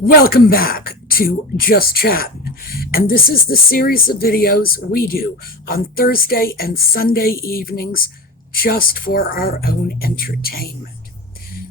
Welcome back to Just Chattin, and this is the series of videos we do on Thursday and Sunday evenings just for our own entertainment.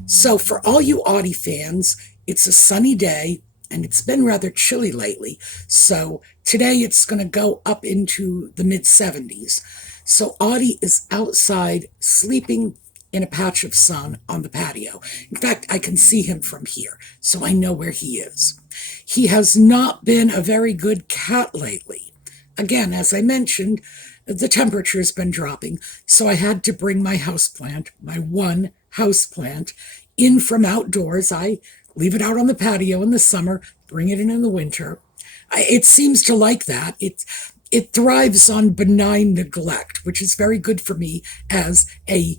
So for all you Audie fans, it's a sunny day and it's been rather chilly lately, so today it's going to go up into the mid-70s. So Audie is outside sleeping in a patch of sun on the patio. In fact, I can see him from here, so I know where he is. He has not been a very good cat lately. Again, as I mentioned, the temperature has been dropping, so I had to bring my houseplant, my one houseplant, in from outdoors. I leave it out on the patio in the summer, bring it in the winter. It seems to like that. It thrives on benign neglect, which is very good for me as a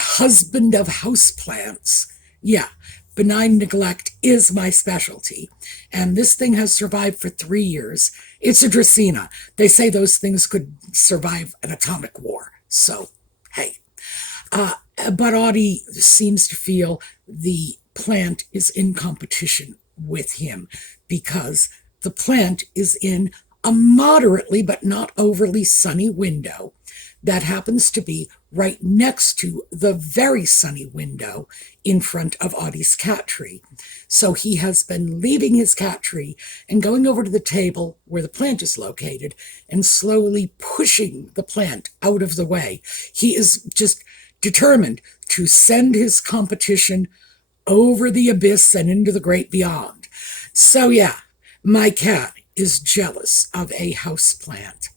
husband of houseplants. Yeah, benign neglect is my specialty. And this thing has survived for 3 years. It's a Dracaena. They say those things could survive an atomic war. So, hey. But Audie seems to feel the plant is in competition with him because the plant is in a moderately but not overly sunny window that happens to be right next to the very sunny window in front of Audie's cat tree. So he has been leaving his cat tree and going over to the table where the plant is located and slowly pushing the plant out of the way. He is just determined to send his competition over the abyss and into the great beyond. So yeah, my cat is jealous of a houseplant.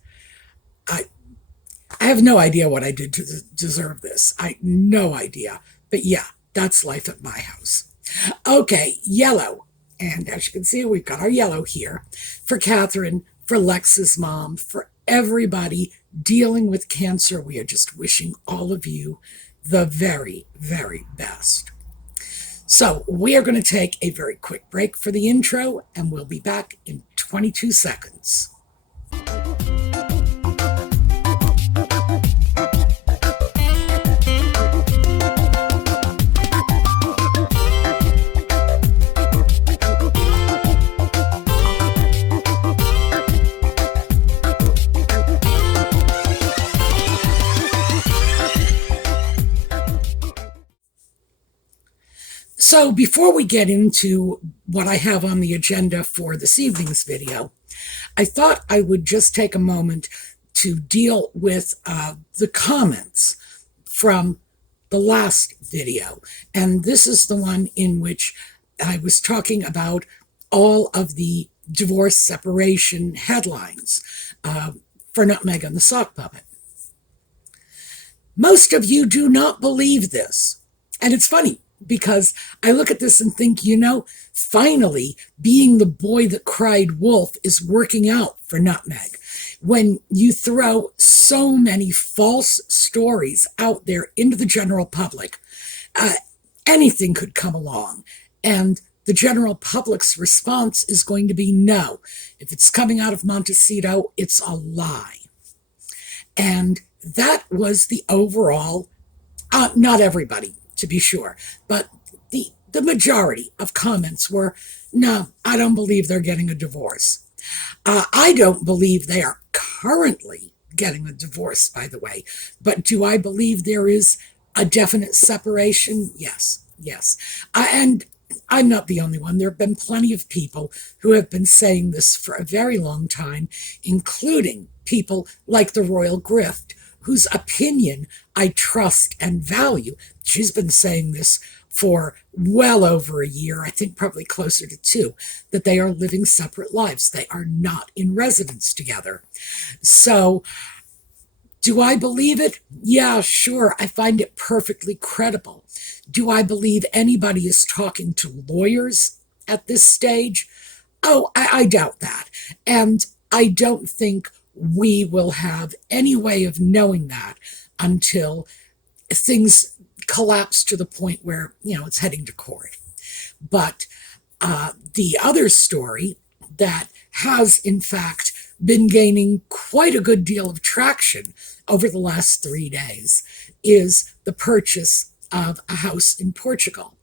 I have no idea what I did to deserve this. No idea. But yeah, that's life at my house. Okay, yellow. And as you can see, we've got our yellow here for Catherine, for Lex's mom, for everybody dealing with cancer. We are just wishing all of you the very, very best. So we are going to take a very quick break for the intro, and we'll be back in 22 seconds. So before we get into what I have on the agenda for this evening's video, I thought I would just take a moment to deal with the comments from the last video. And this is the one in which I was talking about all of the divorce separation headlines for Nutmeg and the Sock Puppet. Most of you do not believe this. And it's funny, because I look at this and think, finally being the boy that cried wolf is working out for Nutmeg. When you throw so many false stories out there into the general public, anything could come along. And the general public's response is going to be no. If it's coming out of Montecito, it's a lie. And that was the overall, not everybody, to be sure, but the majority of comments were, no, I don't believe they're getting a divorce. I don't believe they are currently getting a divorce, by the way, but do I believe there is a definite separation? Yes. And I'm not the only one. There have been plenty of people who have been saying this for a very long time, including people like the Royal Grift, whose opinion I trust and value. She's been saying this for well over a year, I think probably closer to 2, that they are living separate lives. They are not in residence together. So, do I believe it? Yeah, sure. I find it perfectly credible. Do I believe anybody is talking to lawyers at this stage? Oh, I doubt that. And I don't think we will have any way of knowing that until things collapse to the point where, it's heading to court. But the other story that has, in fact, been gaining quite a good deal of traction over the last 3 days is the purchase of a house in Portugal.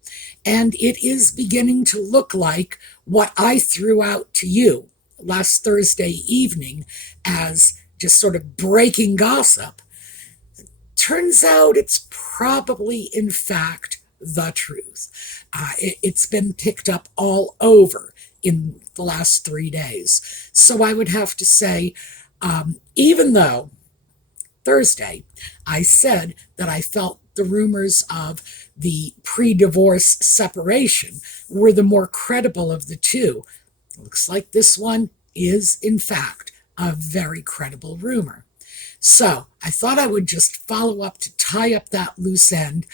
And it is beginning to look like what I threw out to you last Thursday evening as just sort of breaking gossip. Turns out it's probably, in fact, the truth. It's been picked up all over in the last 3 days. So I would have to say, even though Thursday I said that I felt the rumors of the pre-divorce separation were the more credible of the two, looks like this one is, in fact, a very credible rumor. So I thought I would just follow up to tie up that loose end.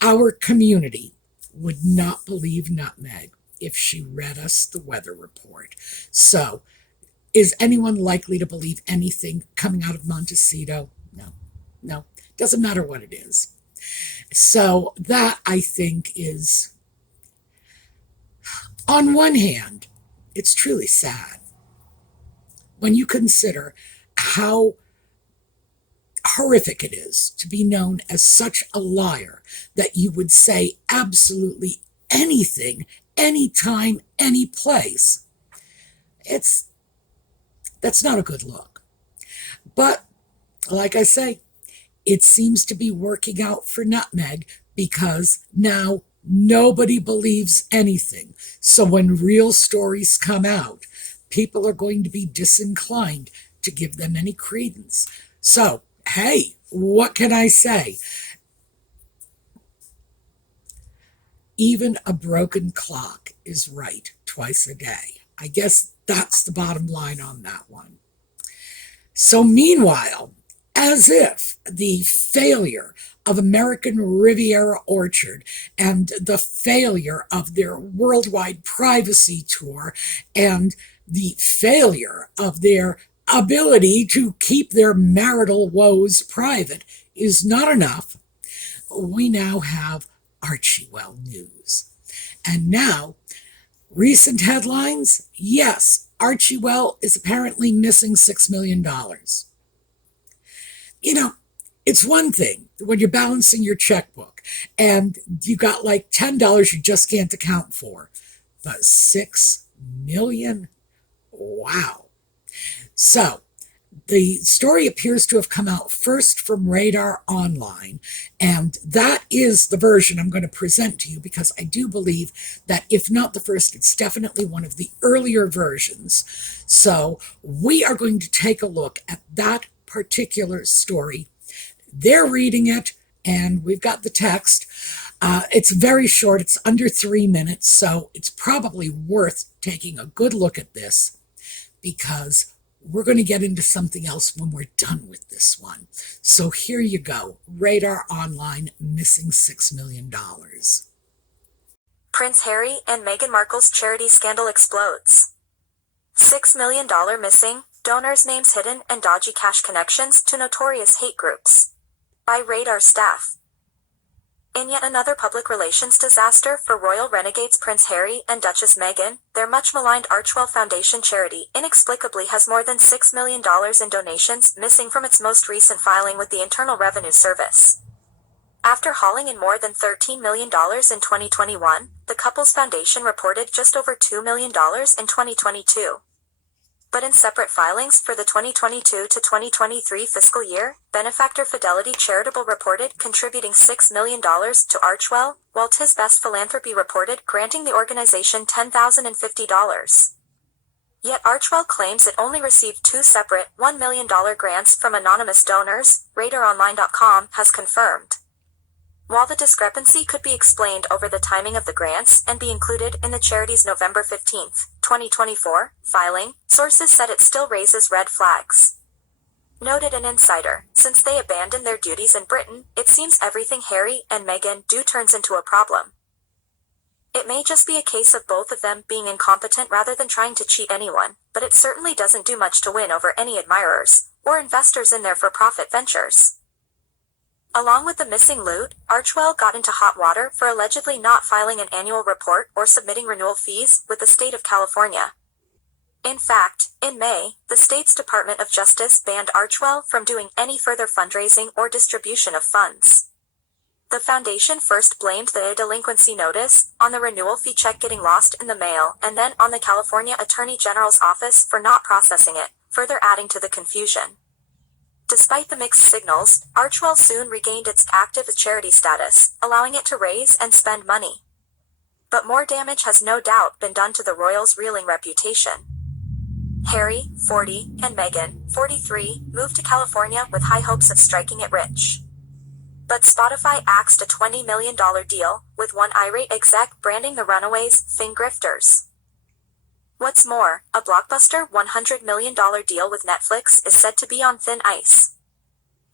Our community would not believe Nutmeg if she read us the weather report. So is anyone likely to believe anything coming out of Montecito? No. Doesn't matter what it is. So that, I think, is, on one hand, it's truly sad when you consider how horrific it is to be known as such a liar that you would say absolutely anything, anytime, any place. That's not a good look. But like I say, it seems to be working out for Nutmeg because now nobody believes anything. So when real stories come out, people are going to be disinclined to give them any credence. So, hey, what can I say? Even a broken clock is right twice a day. I guess that's the bottom line on that one. So meanwhile, as if the failure of American Riviera Orchard and the failure of their worldwide privacy tour and the failure of their ability to keep their marital woes private is not enough, we now have Archewell news. And now, recent headlines, yes, Archewell is apparently missing $6 million. You know, it's one thing when you're balancing your checkbook and you got like $10 you just can't account for, but $6 million? Wow. So, the story appears to have come out first from Radar Online, and that is the version I'm going to present to you because I do believe that if not the first, it's definitely one of the earlier versions. So we are going to take a look at that particular story. They're reading it, and we've got the text. It's very short. It's under 3 minutes, so it's probably worth taking a good look at this because we're going to get into something else when we're done with this one. So here you go. Radar Online missing $6 million. Prince Harry and Meghan Markle's charity scandal explodes. $6 million missing, donors' names hidden, and dodgy cash connections to notorious hate groups. By Radar staff. In yet another public relations disaster for royal renegades Prince Harry and Duchess Meghan, their much-maligned Archewell Foundation charity inexplicably has more than $6 million in donations missing from its most recent filing with the Internal Revenue Service. After hauling in more than $13 million in 2021, the couple's foundation reported just over $2 million in 2022. But in separate filings for the 2022 to 2023 fiscal year, benefactor Fidelity Charitable reported contributing $6 million to Archewell, while Tis Best Philanthropy reported granting the organization $10,050. Yet Archewell claims it only received two separate $1 million grants from anonymous donors, RadarOnline.com has confirmed. While the discrepancy could be explained over the timing of the grants and be included in the charity's November 15, 2024, filing, sources said it still raises red flags. Noted an insider, since they abandoned their duties in Britain, it seems everything Harry and Meghan do turns into a problem. It may just be a case of both of them being incompetent rather than trying to cheat anyone, but it certainly doesn't do much to win over any admirers or investors in their for-profit ventures. Along with the missing loot, Archewell got into hot water for allegedly not filing an annual report or submitting renewal fees with the state of California. In fact, in May, the state's Department of Justice banned Archewell from doing any further fundraising or distribution of funds. The foundation first blamed the delinquency notice on the renewal fee check getting lost in the mail and then on the California Attorney General's office for not processing it, further adding to the confusion. Despite the mixed signals, Archewell soon regained its active charity status, allowing it to raise and spend money. But more damage has no doubt been done to the royals' reeling reputation. Harry, 40, and Meghan, 43, moved to California with high hopes of striking it rich. But Spotify axed a $20 million deal, with one irate exec branding the runaways "fin grifters." What's more, a blockbuster $100 million deal with Netflix is said to be on thin ice.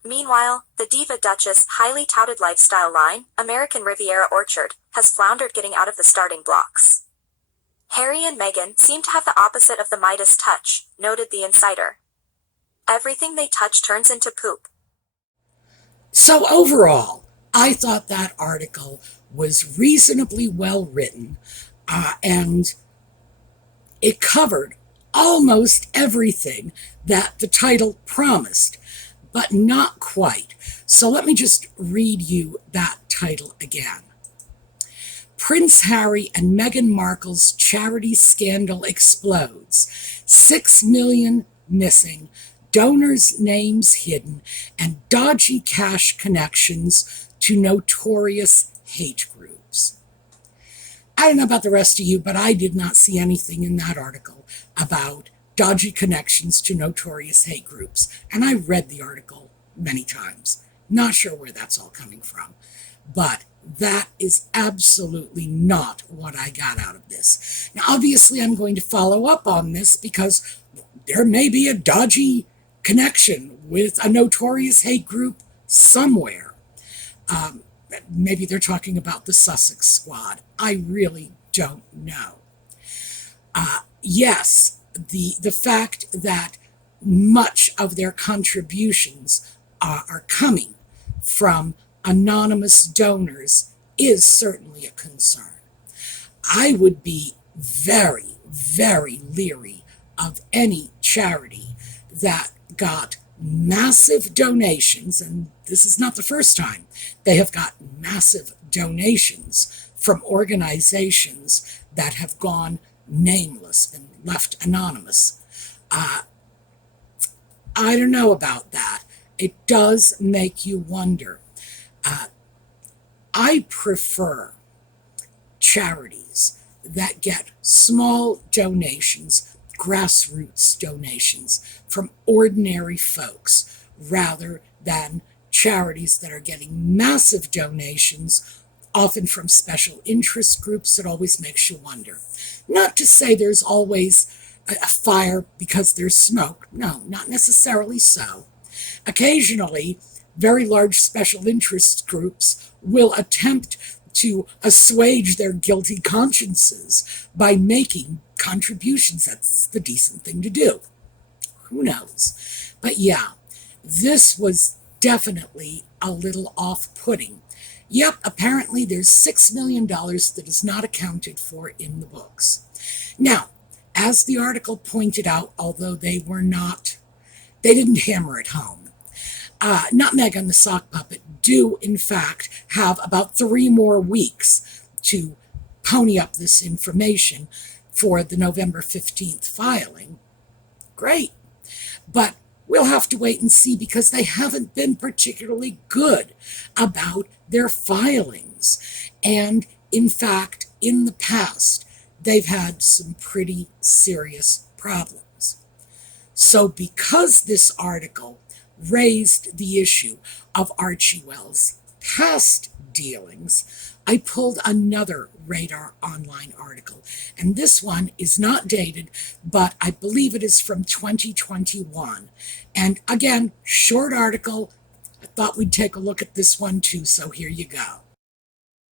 Meanwhile, the Diva Duchess' highly touted lifestyle line, American Riviera Orchard, has floundered getting out of the starting blocks. Harry and Meghan seem to have the opposite of the Midas touch, noted the insider. Everything they touch turns into poop. So overall, I thought that article was reasonably well written, and it covered almost everything that the title promised, but not quite. So let me just read you that title again. Prince Harry and Meghan Markle's charity scandal explodes. 6 million missing, donors' names hidden, and dodgy cash connections to notorious hate groups. I don't know about the rest of you, but I did not see anything in that article about dodgy connections to notorious hate groups. And I read the article many times. Not sure where that's all coming from. But that is absolutely not what I got out of this. Now, obviously, I'm going to follow up on this because there may be a dodgy connection with a notorious hate group somewhere. Maybe they're talking about the Sussex Squad. I really don't know. Yes, the fact that much of their contributions are coming from anonymous donors is certainly a concern. I would be very, very leery of any charity that got massive donations, and this is not the first time they have got massive donations from organizations that have gone nameless, been left anonymous. I don't know about that. It does make you wonder. I prefer charities that get small donations, grassroots donations from ordinary folks, rather than charities that are getting massive donations, often from special interest groups. That always makes you wonder. Not to say there's always a fire because there's smoke. No, not necessarily so. Occasionally, very large special interest groups will attempt to assuage their guilty consciences by making contributions. That's the decent thing to do. Who knows? But yeah, this was definitely a little off-putting. Yep, apparently there's $6 million that is not accounted for in the books. Now, as the article pointed out, although they didn't hammer it home, Nutmeg and the Sock Puppet do, in fact, have about 3 more weeks to pony up this information for the November 15th filing. Great. But we'll have to wait and see, because they haven't been particularly good about their filings. And, in fact, in the past, they've had some pretty serious problems. So because this article raised the issue of Archewell's past dealings, I pulled another Radar Online article, and this one is not dated, but I believe it is from 2021. And again, short article. I thought we'd take a look at this one too, so here you go.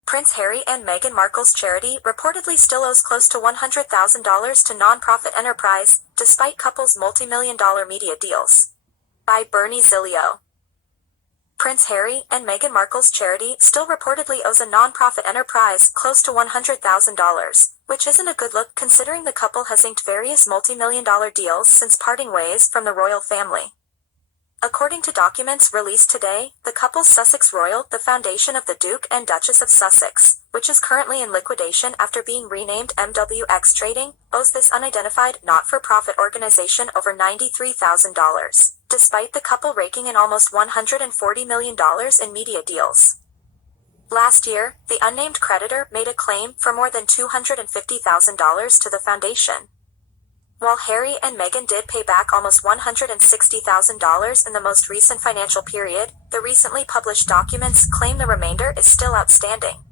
Prince Harry and Meghan Markle's charity reportedly still owes close to $100,000 to nonprofit enterprise, despite couple's multi-million-dollar media deals. By Bernie Zilio. Prince Harry and Meghan Markle's charity still reportedly owes a nonprofit enterprise close to $100,000, which isn't a good look considering the couple has inked various multi-million-dollar deals since parting ways from the royal family. According to documents released today, the couple's Sussex Royal, the foundation of the Duke and Duchess of Sussex, which is currently in liquidation after being renamed MWX Trading, owes this unidentified, not-for-profit organization over $93,000, despite the couple raking in almost $140 million in media deals. Last year, the unnamed creditor made a claim for more than $250,000 to the foundation. While Harry and Meghan did pay back almost $160,000 in the most recent financial period, the recently published documents claim the remainder is still outstanding.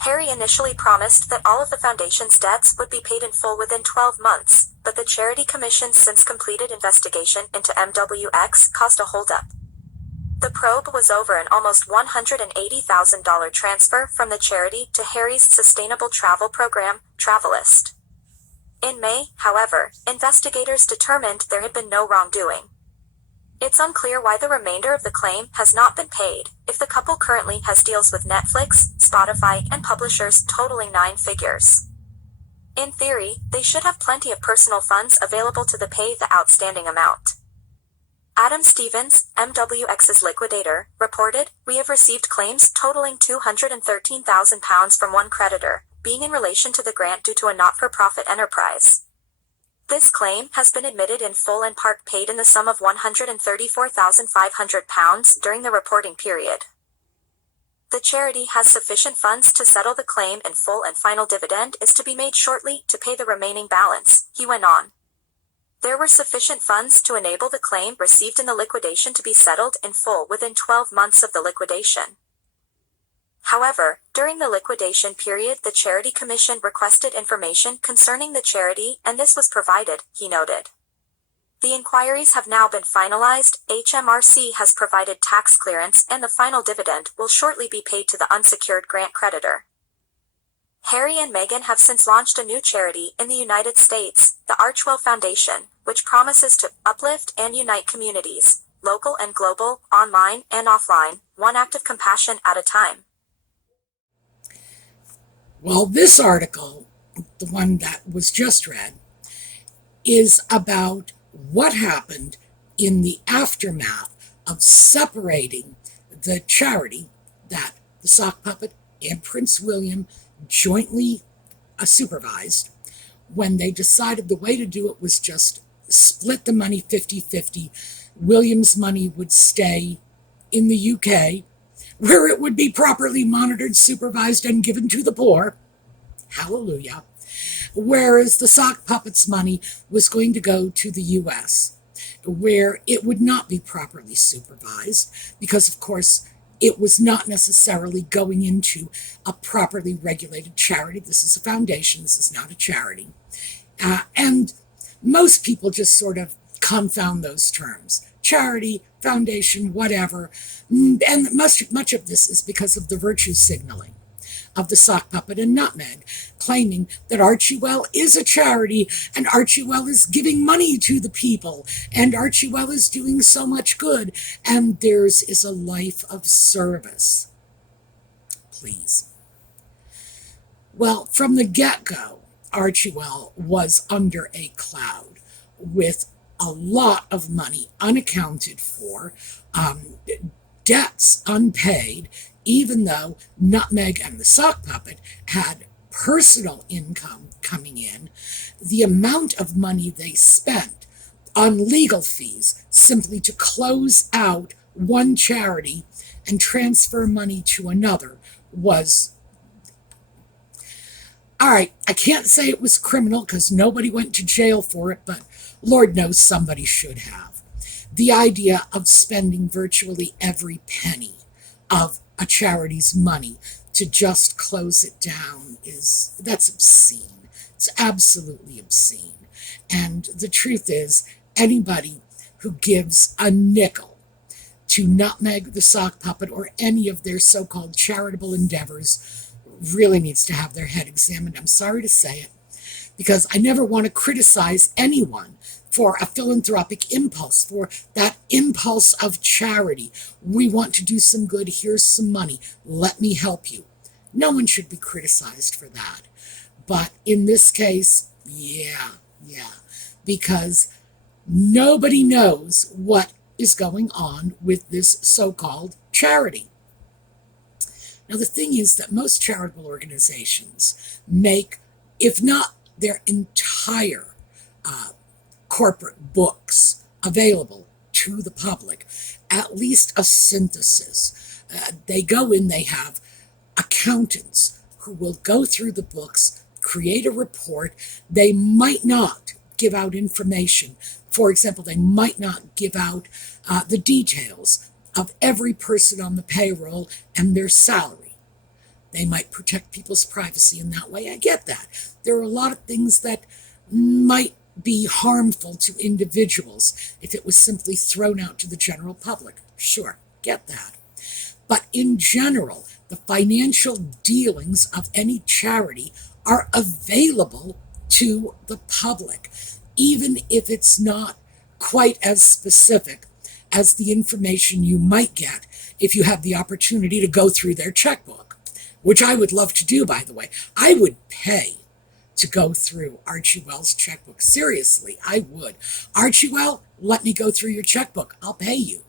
Harry initially promised that all of the foundation's debts would be paid in full within 12 months, but the Charity Commission's since completed investigation into MWX caused a holdup. The probe was over an almost $180,000 transfer from the charity to Harry's sustainable travel program, Travelist. In May, however, investigators determined there had been no wrongdoing. It's unclear why the remainder of the claim has not been paid, if the couple currently has deals with Netflix, Spotify, and publishers totaling 9 figures. In theory, they should have plenty of personal funds available to pay the outstanding amount. Adam Stevens, MWX's liquidator, reported, "We have received claims totaling £213,000 from one creditor, being in relation to the grant due to a not-for-profit enterprise. This claim has been admitted in full and part paid in the sum of £134,500 during the reporting period. The charity has sufficient funds to settle the claim in full and final dividend is to be made shortly to pay the remaining balance," he went on. There were sufficient funds to enable the claim received in the liquidation to be settled in full within 12 months of the liquidation. However, during the liquidation period the Charity Commission requested information concerning the charity and this was provided, he noted. The inquiries have now been finalized, HMRC has provided tax clearance and the final dividend will shortly be paid to the unsecured grant creditor. Harry and Meghan have since launched a new charity in the United States, the Archewell Foundation, which promises to uplift and unite communities, local and global, online and offline, one act of compassion at a time. Well, this article, the one that was just read, is about what happened in the aftermath of separating the charity that the sock puppet and Prince William jointly supervised, when they decided the way to do it was just split the money 50-50. William's money would stay in the UK, where it would be properly monitored, supervised, and given to the poor. Hallelujah. Whereas the sock puppet's money was going to go to the US, where it would not be properly supervised, because, of course, it was not necessarily going into a properly regulated charity. This is a foundation. This is not a charity. And most people just sort of confound those terms. Charity, foundation, whatever. And much of this is because of the virtue signaling of the sock puppet and Nutmeg, claiming that Archewell is a charity and Archewell is giving money to the people and Archewell is doing so much good and theirs is a life of service. Please. Well, from the get-go, Archewell was under a cloud with a lot of money unaccounted for, debts unpaid, even though Nutmeg and the sock puppet had personal income coming in. The amount of money they spent on legal fees simply to close out one charity and transfer money to another was, all right, I can't say it was criminal because nobody went to jail for it, but Lord knows somebody should have. The idea of spending virtually every penny of a charity's money to just close it down that's obscene. It's absolutely obscene. And the truth is, anybody who gives a nickel to Nutmeg, the sock puppet, or any of their so-called charitable endeavors really needs to have their head examined. I'm sorry to say it, because I never want to criticize anyone for a philanthropic impulse, for that impulse of charity. We want to do some good. Here's some money. Let me help you. No one should be criticized for that. But in this case, yeah, because nobody knows what is going on with this so-called charity. Now, the thing is that most charitable organizations make, if not their entire corporate books available to the public, at least a synthesis. They go in, they have accountants who will go through the books, create a report. They might not give out information. For example, they might not give out the details of every person on the payroll and their salary. They might protect people's privacy in that way. I get that. There are a lot of things that might be harmful to individuals if it was simply thrown out to the general public. Sure, get that. But in general, the financial dealings of any charity are available to the public, even if it's not quite as specific as the information you might get if you have the opportunity to go through their checkbook, which I would love to do, by the way. I would pay to go through Archewell's checkbook. Seriously, I would. Archewell, let me go through your checkbook. I'll pay you.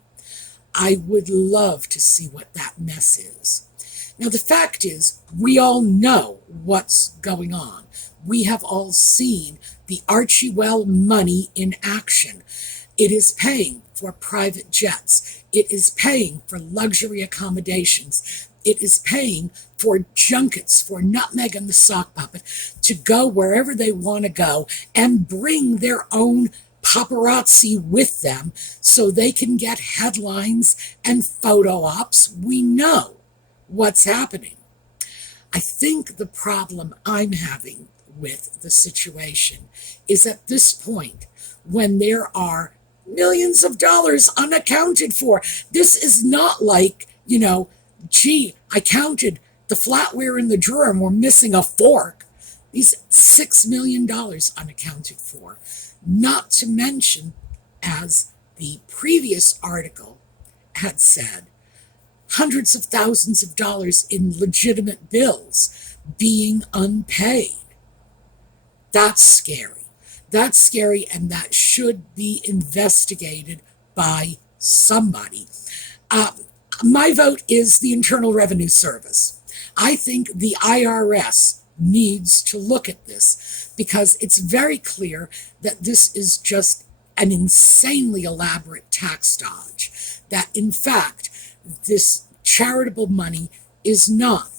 I would love to see what that mess is. Now, the fact is, we all know what's going on. We have all seen the Archewell money in action. It is paying for private jets. It is paying for luxury accommodations. It is paying for junkets for Nutmeg and the Sock Puppet to go wherever they want to go and bring their own paparazzi with them so they can get headlines and photo ops. We know what's happening. I think the problem I'm having with the situation is at this point, when there are millions of dollars unaccounted for, this is not like, gee, I counted the flatware in the drawer and we're missing a fork. These $6 million unaccounted for. Not to mention, as the previous article had said, hundreds of thousands of dollars in legitimate bills being unpaid. That's scary. That's scary, and that should be investigated by somebody. My vote is the Internal Revenue Service. I think the IRS needs to look at this because it's very clear that this is just an insanely elaborate tax dodge. That, in fact, this charitable money is not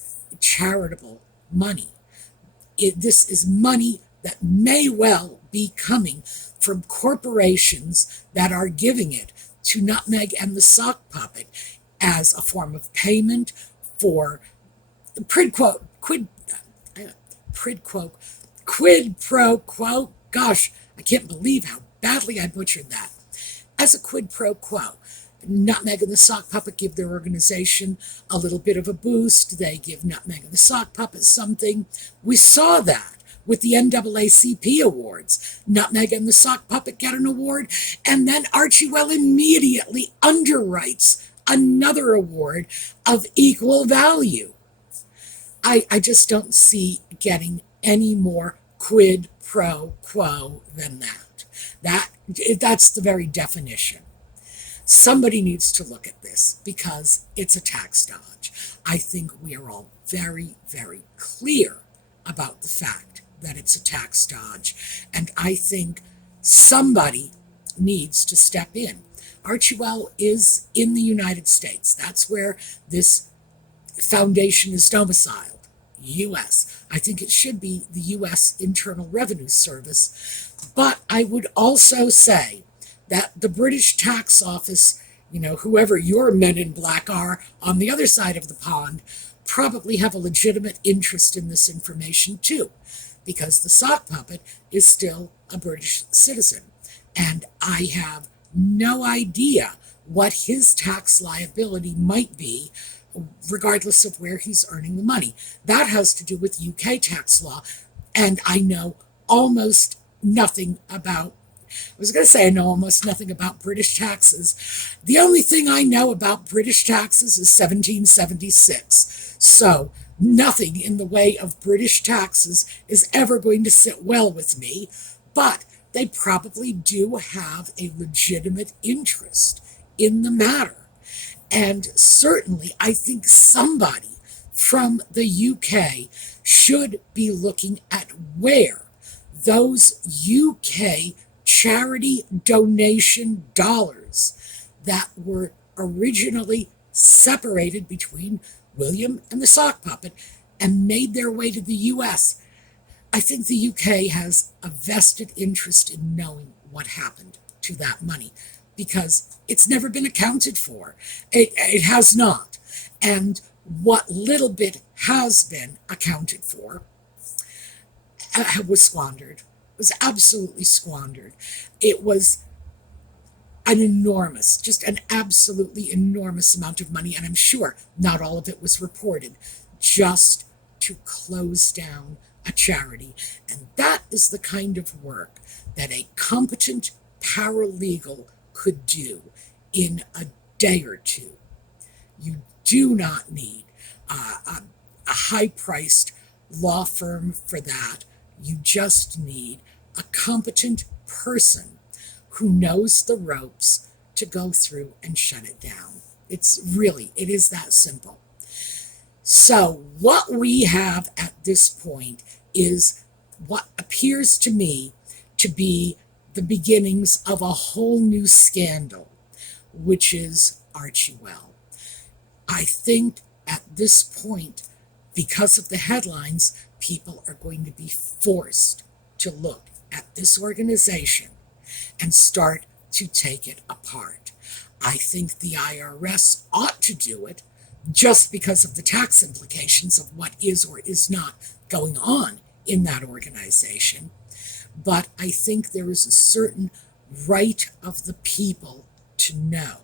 charitable money. This is money that may well be coming from corporations that are giving it to Nutmeg and the Sock Puppet as a form of payment for quid pro quo. Gosh, I can't believe how badly I butchered that. As a quid pro quo. Nutmeg and the Sock Puppet give their organization a little bit of a boost. They give Nutmeg and the Sock Puppet something. We saw that with the NAACP awards. Nutmeg and the Sock Puppet get an award, and then Archewell immediately underwrites another award of equal value. I just don't see getting any more quid pro quo than that. That's the very definition. Somebody needs to look at this because it's a tax dodge. I think we are all very, very clear about the fact that it's a tax dodge, and I think somebody needs to step in. Archewell is in the United States. That's where this foundation is domiciled, U.S. I think it should be the U.S. Internal Revenue Service. But I would also say that the British Tax Office, whoever your men in black are on the other side of the pond, probably have a legitimate interest in this information too, because the Sock Puppet is still a British citizen. And I have no idea what his tax liability might be, regardless of where he's earning the money. That has to do with UK tax law, and I know almost nothing about, I know almost nothing about British taxes. The only thing I know about British taxes is 1776. So nothing in the way of British taxes is ever going to sit well with me, but they probably do have a legitimate interest in the matter. And certainly, I think somebody from the UK should be looking at where those UK charity donation dollars that were originally separated between William and the sock puppet and made their way to the US. I think the UK has a vested interest in knowing what happened to that money because it's never been accounted for. It has not. And what little bit has been accounted for was squandered. It was absolutely squandered. It was an enormous, just an absolutely enormous amount of money, and I'm sure not all of it was reported, just to close down a charity. And that is the kind of work that a competent paralegal could do in a day or two. You do not need a high-priced law firm for that. You just need a competent person who knows the ropes to go through and shut it down. It is that simple. So what we have at this point is what appears to me to be the beginnings of a whole new scandal, which is Archewell. I think at this point, because of the headlines, people are going to be forced to look at this organization and start to take it apart. I think the IRS ought to do it just because of the tax implications of what is or is not going on in that organization. But I think there is a certain right of the people to know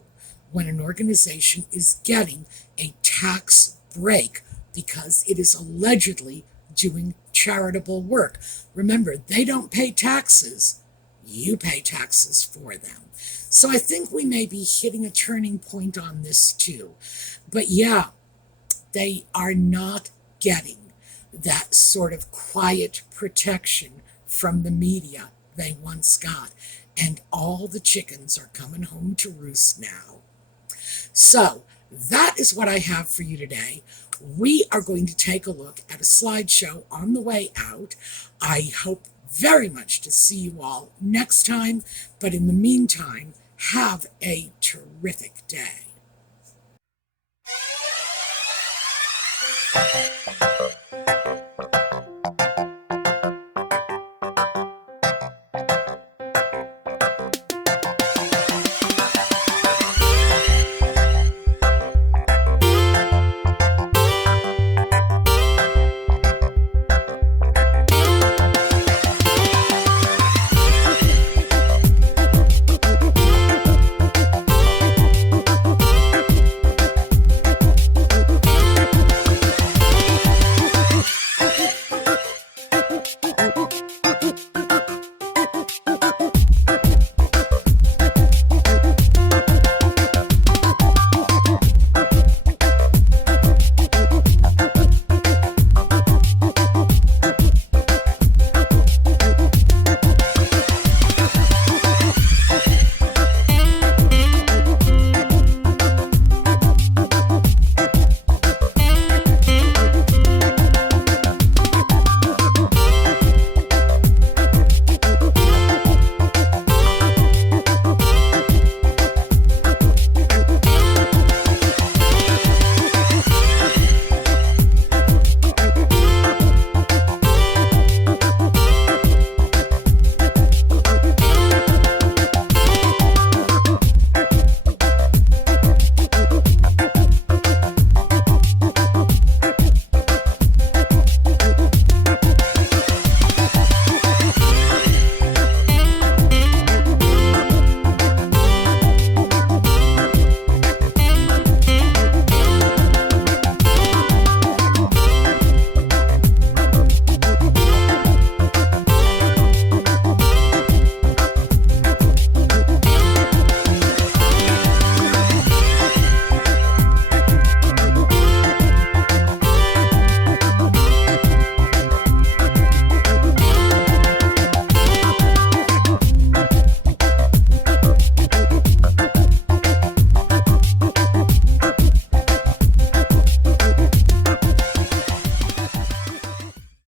when an organization is getting a tax break because it is allegedly doing charitable work. Remember, they don't pay taxes. You pay taxes for them. So I think we may be hitting a turning point on this too. But yeah, they are not getting that sort of quiet protection from the media they once got. And all the chickens are coming home to roost now. So that is what I have for you today. We are going to take a look at a slideshow on the way out. I hope very much to see you all next time, but in the meantime, have a terrific day.